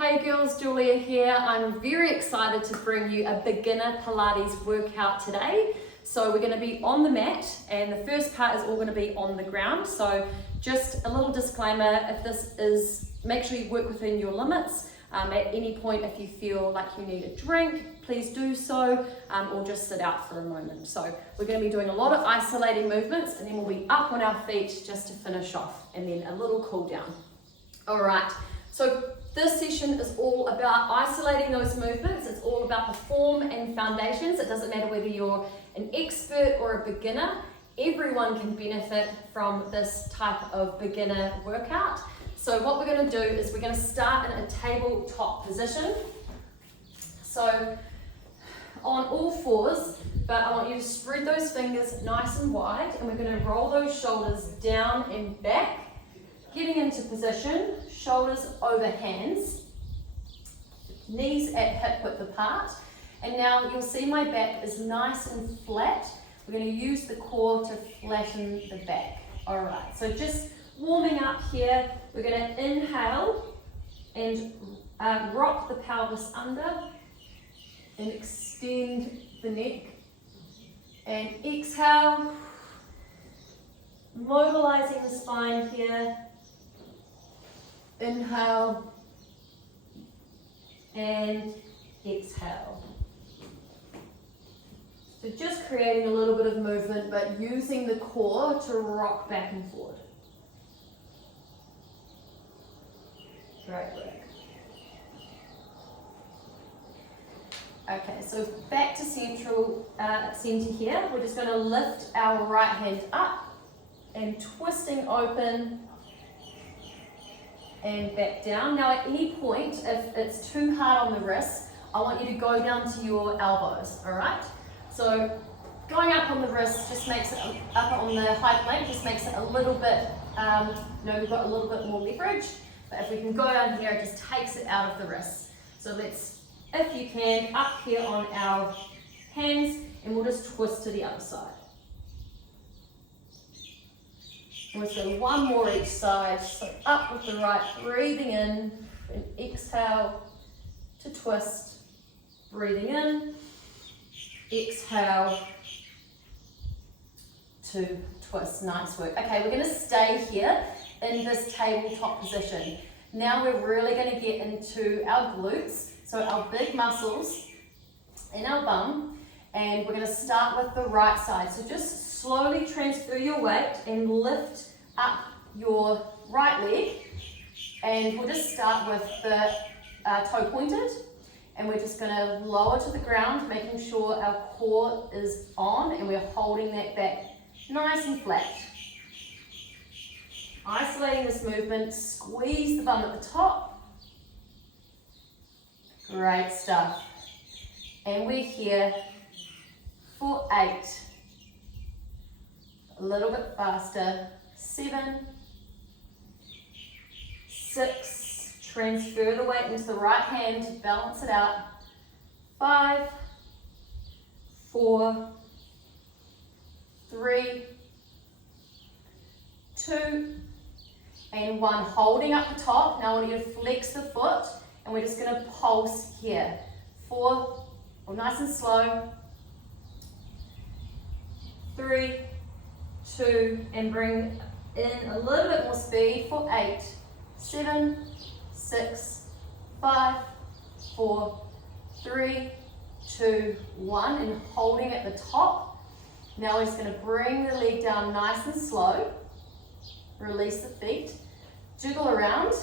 Hey girls, Julia here. I'm very excited to bring you a beginner Pilates workout today. So we're going to be on the mat and the first part is all going to be on the ground. So just a little disclaimer, if this is, make sure you work within your limits. At any point if you feel like you need a drink, please do so, or just sit out for a moment. So we're going to be doing a lot of isolating movements and then we'll be up on our feet just to finish off and then a little cool down. All right, so this session is all about isolating those movements. It's all about the form and foundations. It doesn't matter whether you're an expert or a beginner. Everyone can benefit from this type of beginner workout. So what we're going to do is we're going to start in a tabletop position. So on all fours, but I want you to spread those fingers nice and wide, and we're going to roll those shoulders down and back. Getting into position, shoulders over hands, knees at hip width apart. And now you'll see my back is nice and flat. We're going to use the core to flatten the back. All right, so just warming up here, we're going to inhale and rock the pelvis under and extend the neck. And exhale, mobilizing the spine here. Inhale and exhale. So just creating a little bit of movement, but using the core to rock back and forward. Great work. Okay, so back to center here. We're just going to lift our right hand up and twisting open and back down. Now at any point, if it's too hard on the wrists, I want you to go down to your elbows, all right? So going up on the wrist just makes it, up on the high plank, just makes it a little bit, we've got a little bit more leverage. But if we can go down here, it just takes it out of the wrists. So let's, if you can, up here on our hands, and we'll just twist to the other side. And we'll do one more each side. So up with the right, breathing in, and exhale to twist. Breathing in, exhale to twist. Nice work. Okay, we're going to stay here in this tabletop position. Now we're really going to get into our glutes, so our big muscles in our bum, and we're going to start with the right side. So just slowly transfer your weight and lift up your right leg, and we'll just start with the toe pointed, and we're just going to lower to the ground, making sure our core is on and we're holding that back nice and flat. Isolating this movement, squeeze the bum at the top. Great stuff. And we're here for 8. A little bit faster. 7, 6, transfer the weight into the right hand to balance it out. 5, 4, 3, 2, and 1. Holding up the top. Now I want you to flex the foot, and we're just going to pulse here. 4, nice and slow. 3, 2, and bring in a little bit more speed for 8, 7, 6, 5, 4, 3, 2, 1, and holding at the top. Now we're just going to bring the leg down nice and slow. Release the feet, jiggle around,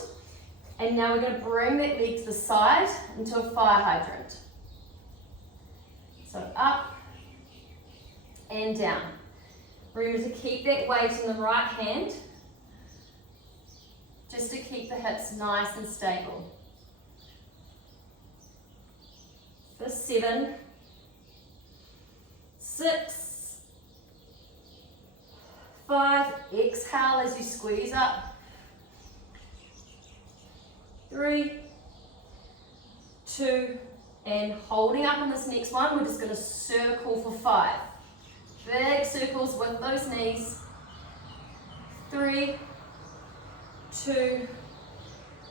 and now we're going to bring that leg to the side into a fire hydrant. So up and down. Remember to keep that weight in the right hand, just to keep the hips nice and stable. For 7, 6, 5, exhale as you squeeze up. 3, 2, and holding up on this next one, we're just going to circle for 5. Big circles with those knees. 3, 2,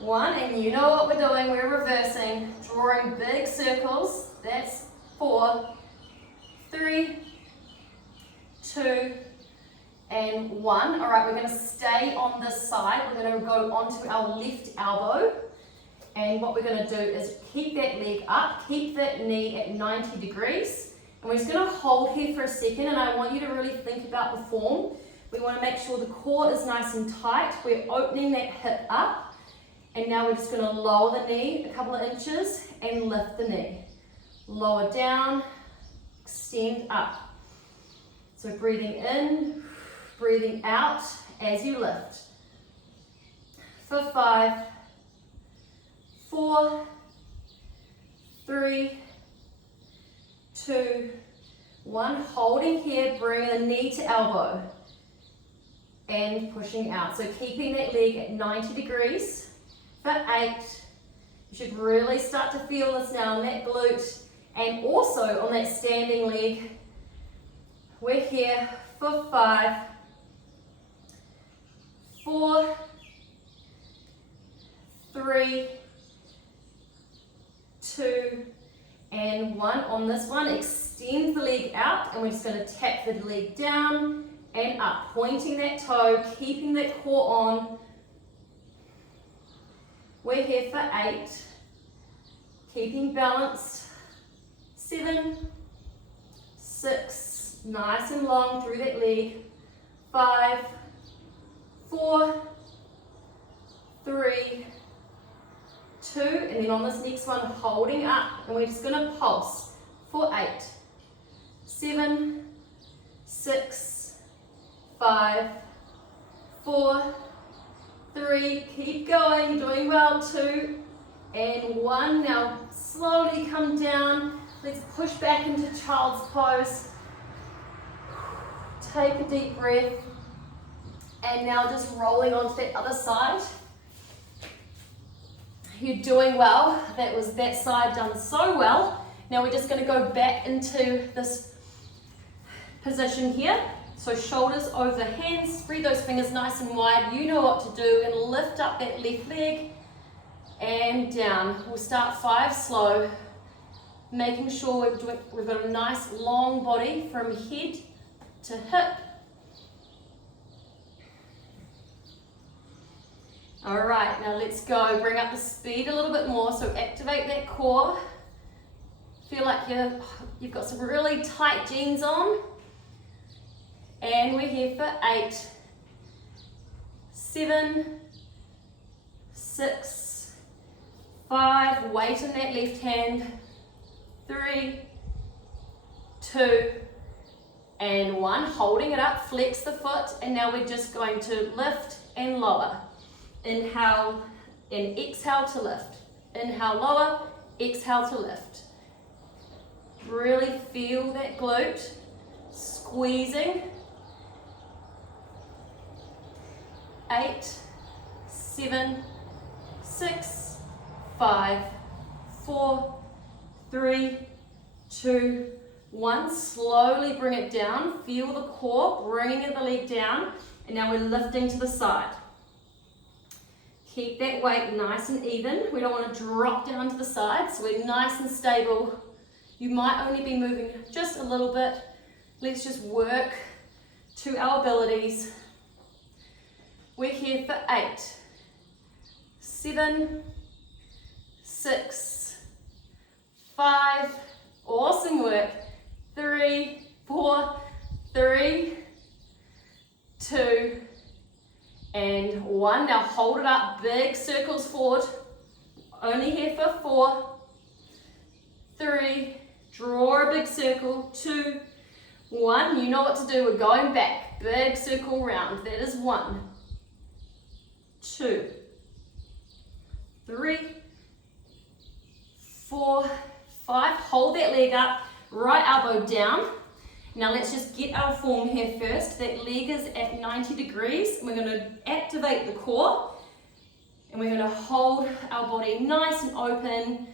1, and you know what we're doing, we're reversing, drawing big circles. That's 4, 3, 2, and 1. All right, we're going to stay on this side. We're going to go onto our left elbow. And what we're going to do is keep that leg up, keep that knee at 90 degrees. And we're just going to hold here for a second, and I want you to really think about the form. We want to make sure the core is nice and tight. We're opening that hip up. And now we're just going to lower the knee a couple of inches and lift the knee. Lower down, extend up. So breathing in, breathing out as you lift. For 5, 4, 3, 2, 1. Holding here, bring the knee to elbow and pushing out. So keeping that leg at 90 degrees. For 8, you should really start to feel this now on that glute and also on that standing leg. We're here for 5, 4, 3, 2, and 1. On this one, extend the leg out, and we're just going to tap the leg down and up, pointing that toe, keeping that core on. We're here for 8, keeping balanced. 7, 6, nice and long through that leg. 5, 4, 3, 2, and then on this next one, holding up, and we're just going to pulse for 8, 7, 6, 5, 4, 3, keep going, you're doing well. 2, and 1. Now slowly come down. Let's push back into child's pose. Take a deep breath, and now just rolling onto that other side. You're doing well. That was that side done so well. Now we're just going to go back into this position here. So shoulders over hands, spread those fingers nice and wide. You know what to do, and lift up that left leg and down. We'll start 5 slow, making sure we've got a nice long body from head to hip. All right, now let's go. Bring up the speed a little bit more. So activate that core. Feel like you've got some really tight jeans on. And we're here for 8, 7, 6, 5. Weight in that left hand. 3, 2, and 1. Holding it up. Flex the foot. And now we're just going to lift and lower. Inhale and exhale to lift. Inhale, lower, exhale to lift. Really feel that glute squeezing. 8, 7, 6, 5, 4, 3, 2, 1. Slowly bring it down. Feel the core, bringing the leg down. And now we're lifting to the side. Keep that weight nice and even. We don't want to drop down to the side, so we're nice and stable. You might only be moving just a little bit. Let's just work to our abilities. We're here for 8, 7, 6, 5, awesome work. 3, 4, 3, 2, and 1. Now hold it up, big circles forward. Only here for 4, 3, draw a big circle. 2, 1. You know what to do. We're going back. Big circle round. That is 1, 2, 3, 4, 5. Hold that leg up. Right elbow down. Now let's just get our form here first. That leg is at 90 degrees. We're going to activate the core. And we're going to hold our body nice and open.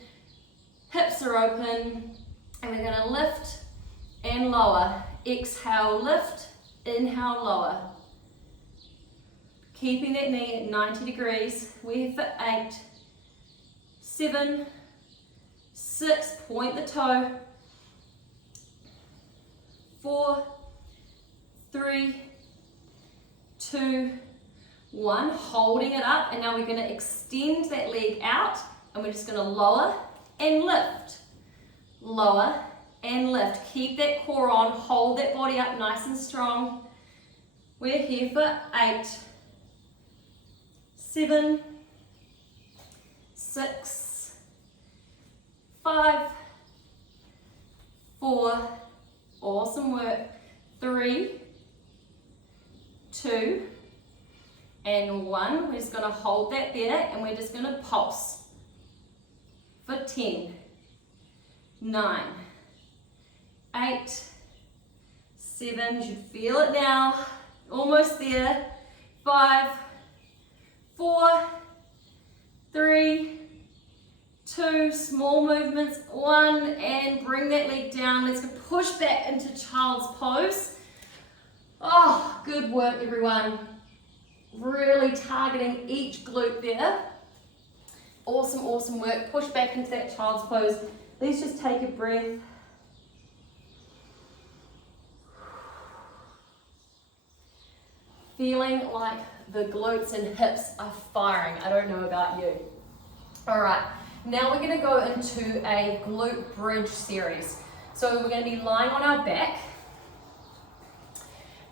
Hips are open. And we're going to lift and lower. Exhale, lift. Inhale, lower. Keeping that knee at 90 degrees. We're here for 8, 7, 6, point the toe, 4, 3, 2, 1, holding it up, and now we're going to extend that leg out, and we're just going to lower and lift, lower and lift. Keep that core on, hold that body up nice and strong. We're here for 8, 7, 6, 5, 4, awesome work, 3, 2, and 1. We're just going to hold that there, and we're just going to pulse for 10, 9, 8, 7, you should feel it now, almost there, 5, 4, 3, 2, small movements, 1, and bring that leg down. Let's push back into child's pose. Oh, good work everyone. Really targeting each glute there. Awesome, awesome work. Push back into that child's pose. Let's just take a breath. Feeling like the glutes and hips are firing. I don't know about you. All right, now we're going to go into a glute bridge series. So we're going to be lying on our back,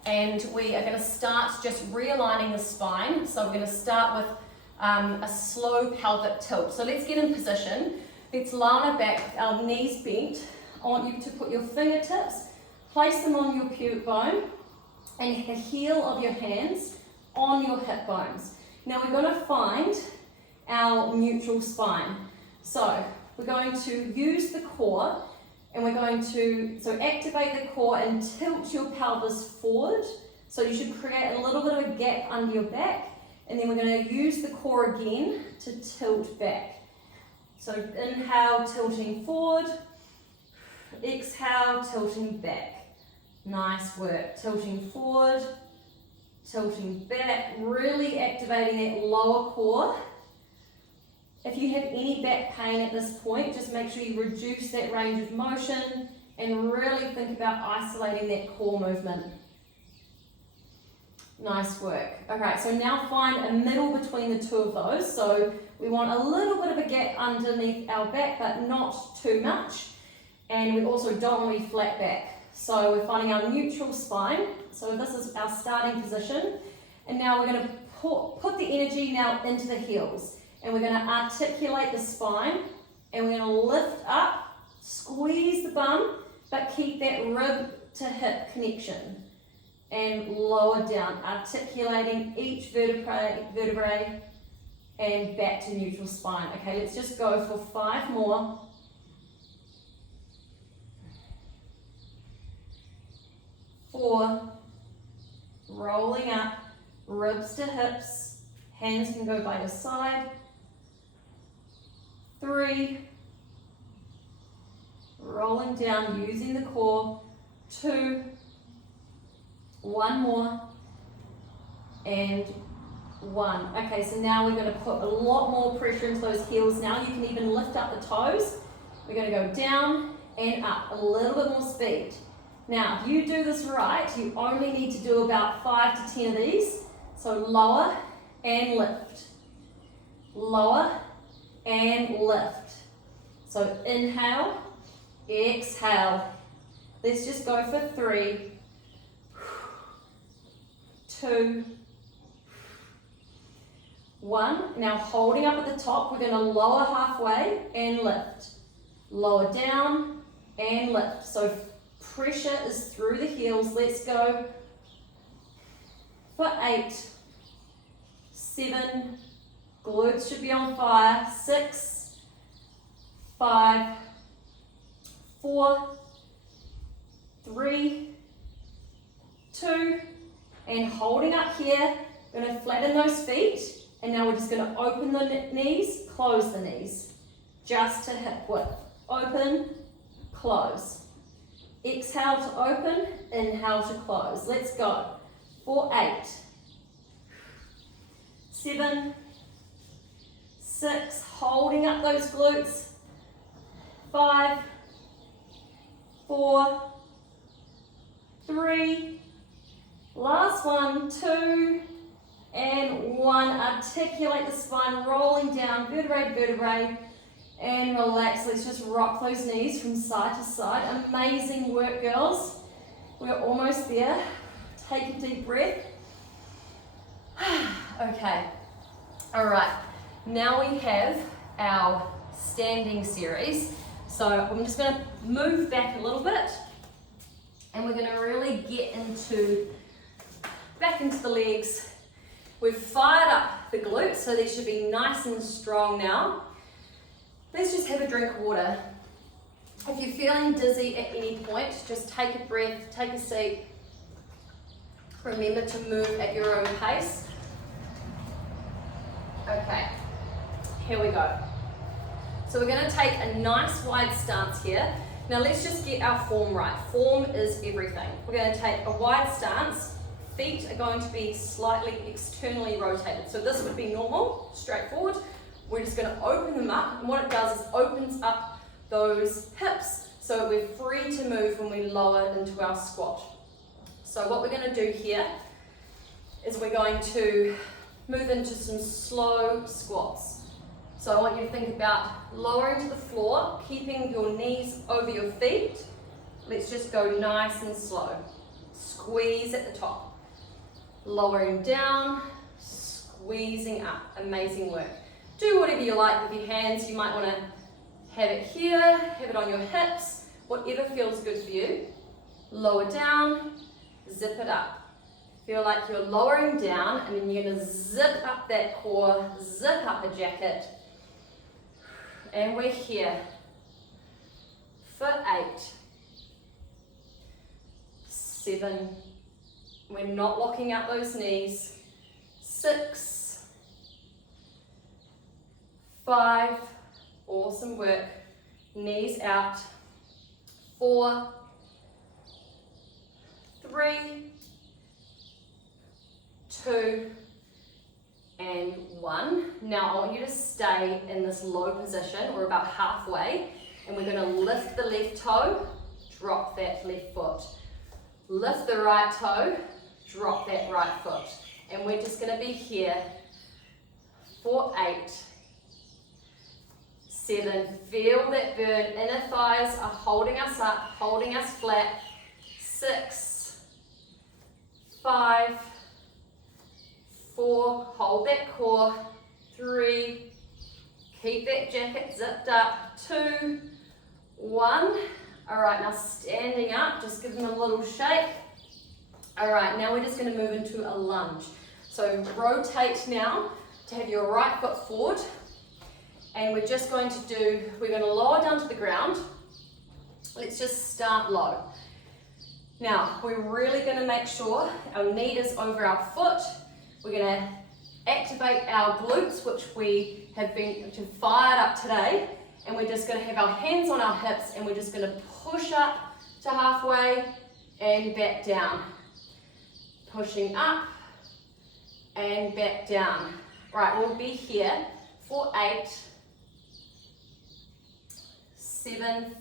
and we are going to start just realigning the spine. So we're going to start with a slow pelvic tilt. So let's get in position. Let's lie on our back with our knees bent. I want you to put your fingertips, place them on your pubic bone, and the heel of your hands on your hip bones. Now we're going to find our neutral spine. So we're going to use the core, and we're going to activate the core and tilt your pelvis forward. So you should create a little bit of a gap under your back, and then we're going to use the core again to tilt back. So inhale, tilting forward, exhale, tilting back. Nice work. Tilting forward, tilting back, really activating that lower core. If you have any back pain at this point, just make sure you reduce that range of motion and really think about isolating that core movement. Nice work. Okay, so now find a middle between the two of those. So we want a little bit of a gap underneath our back, but not too much. And we also don't want to be flat back. So we're finding our neutral spine. So this is our starting position. And now we're going to put the energy now into the heels. And we're going to articulate the spine. And we're going to lift up, squeeze the bum, but keep that rib to hip connection. And lower down, articulating each vertebrae and back to neutral spine. Okay, let's just go for 5 more. 4, rolling up, ribs to hips, hands can go by your side. 3, rolling down, using the core. 2, 1 more, and 1. Okay, so now we're going to put a lot more pressure into those heels now. You can even lift up the toes. We're going to go down and up, a little bit more speed. Now, if you do this right, you only need to do about 5 to 10 of these. So lower and lift. Lower and lift. So inhale, exhale. Let's just go for 3, 2, 1. Now holding up at the top, we're going to lower halfway and lift. Lower down and lift. So pressure is through the heels. Let's go for 8, 7, glutes should be on fire, 6, 5, 4, 3, 2, and holding up here, we're going to flatten those feet, and now we're just going to open the knees, close the knees, just to hip width. Open, close. Exhale to open, inhale to close. Let's go for 8, 7, 6, holding up those glutes, 5, 4, 3, last one, 2, and 1. Articulate the spine, rolling down, vertebrae to vertebrae, and relax. Let's just rock those knees from side to side. Amazing work, girls. We're almost there. Take a deep breath. Okay, all right. Now we have our standing series. So I'm just going to move back a little bit, and we're going to really get back into the legs. We've fired up the glutes, so they should be nice and strong now. Let's just have a drink of water. If you're feeling dizzy at any point, just take a breath, take a seat. Remember to move at your own pace. Okay, here we go. So we're going to take a nice wide stance here. Now let's just get our form right. Form is everything. We're going to take a wide stance. Feet are going to be slightly externally rotated. So this would be normal, straightforward. We're just going to open them up, and what it does is opens up those hips so we're free to move when we lower into our squat. So what we're going to do here is we're going to move into some slow squats. So I want you to think about lowering to the floor, keeping your knees over your feet. Let's just go nice and slow. Squeeze at the top. Lowering down, squeezing up. Amazing work. Do whatever you like with your hands. You might want to have it here, have it on your hips, whatever feels good for you. Lower down, zip it up. Feel like you're lowering down, and then you're going to zip up that core, zip up a jacket. And we're here for 8, 7. We're not locking out those knees. 6, 5. Awesome work. Knees out. 4, 3, 2, and 1. Now I want you to stay in this low position. We're about halfway, and we're going to lift the left toe, drop that left foot. Lift the right toe, drop that right foot. And we're just going to be here for 8, 7. Feel that burn. Inner thighs are holding us up, holding us flat. 6, 5, 4, hold that core. 3, keep that jacket zipped up. 2, 1. All right, now standing up, just give them a little shake. All right, now we're just going to move into a lunge. So rotate now to have your right foot forward, and we're just going to we're going to lower down to the ground. Let's just start low. Now, we're really going to make sure our knee is over our foot. We're going to activate our glutes, which we have been fired up today, and we're just going to have our hands on our hips, and we're just going to push up to halfway and back down. Pushing up and back down. Right, we'll be here for 8, 7,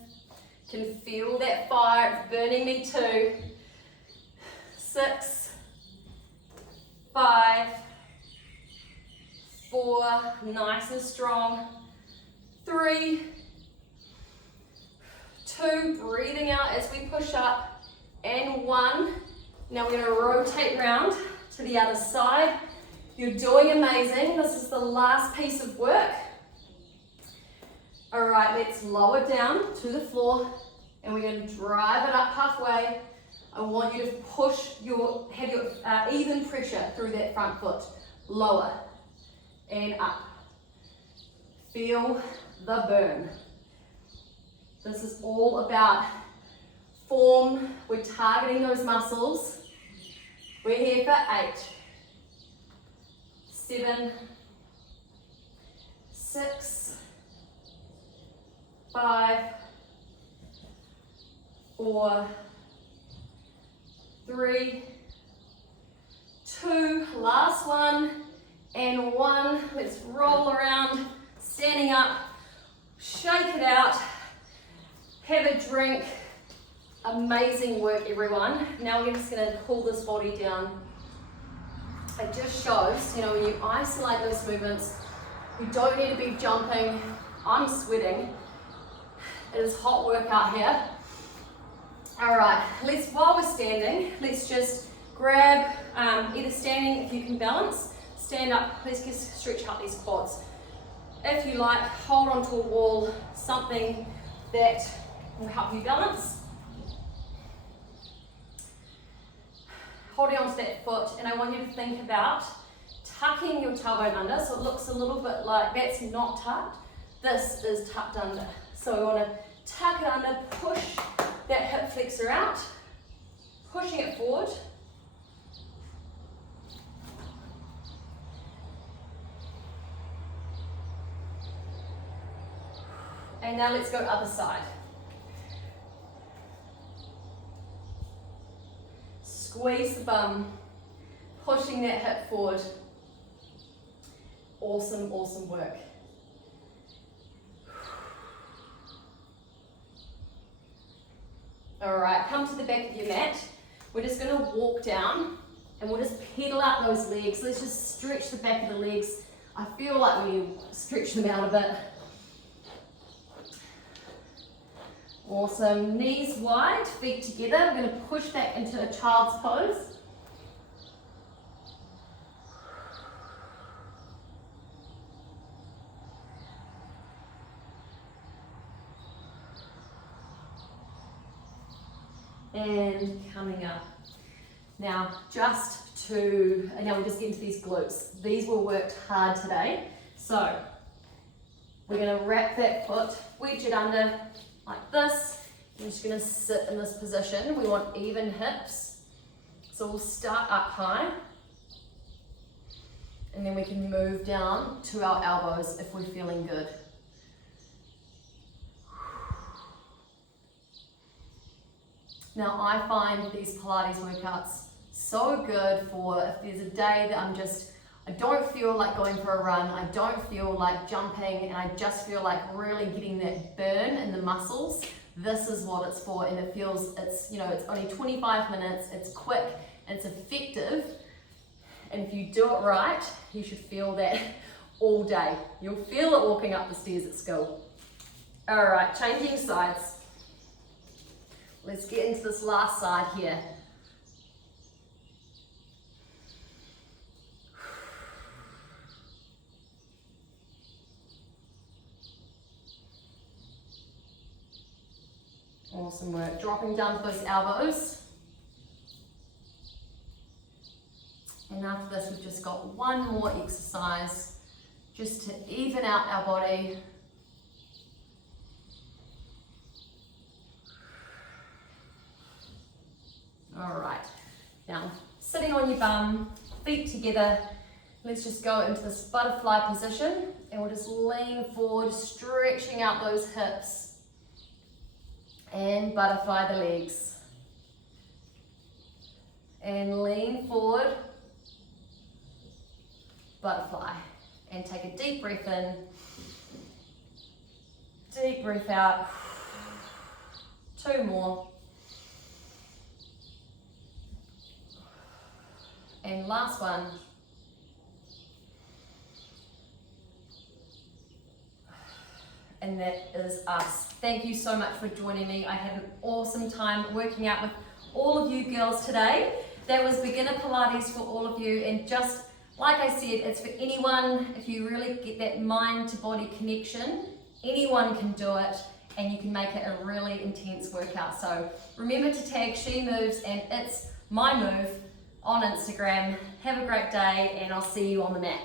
can feel that fire, it's burning me too. 6, 5, 4, nice and strong. 3, 2, breathing out as we push up, and 1. Now we're going to rotate round to the other side. You're doing amazing. This is the last piece of work. All right, let's lower down to the floor, and we're going to drive it up halfway. I want you to have your even pressure through that front foot. Lower and up. Feel the burn. This is all about form. We're targeting those muscles. We're here for 8, 7, 6, 5, 4, 3, 2, last one, and 1. Let's roll around, standing up, shake it out, have a drink. Amazing work, everyone. Now we're just going to cool this body down. It just shows, you know, when you isolate those movements, you don't need to be jumping. I'm sweating. It is hot work out here. All right, while we're standing, let's just grab, either standing if you can balance, stand up, let's just stretch out these quads. If you like, hold onto a wall, something that will help you balance. Holding onto that foot, and I want you to think about tucking your tailbone under, so it looks a little bit like that's not tucked. This is tucked under. So we want to tuck it under, push that hip flexor out, pushing it forward. And now let's go other side. Squeeze the bum, pushing that hip forward. Awesome, awesome work. All right, come to the back of your mat. We're just going to walk down and we'll just pedal out those legs. Let's just stretch the back of the legs. I feel like we stretch them out a bit. Awesome, knees wide, feet together. We're going to push back into a child's pose. And coming up. Now we'll just get into these glutes. These were worked hard today. So we're going to wrap that foot, wedge it under like this. I'm just going to sit in this position. We want even hips. So we'll start up high. And then we can move down to our elbows if we're feeling good. Now I find these Pilates workouts so good for if there's a day that I don't feel like going for a run, I don't feel like jumping, and I just feel like really getting that burn in the muscles. This is what it's for, and it's only 25 minutes, it's quick, and it's effective. And if you do it right, you should feel that all day. You'll feel it walking up the stairs at school. All right, changing sides. Let's get into this last side here. Awesome work. Dropping down to those elbows. And after this, we've just got one more exercise just to even out our body. All right, now sitting on your bum, feet together, let's just go into this butterfly position and we'll just lean forward, stretching out those hips and butterfly the legs. And lean forward, butterfly, and take a deep breath in, deep breath out, 2 more. And last one. And that is us. Thank you so much for joining me. I had an awesome time working out with all of you girls today. That was beginner Pilates for all of you, and just like I said, it's for anyone. If you really get that mind to body connection, anyone can do it, and you can make it a really intense workout. So remember to tag She Moves and It's My Move on Instagram. Have a great day, and I'll see you on the mat.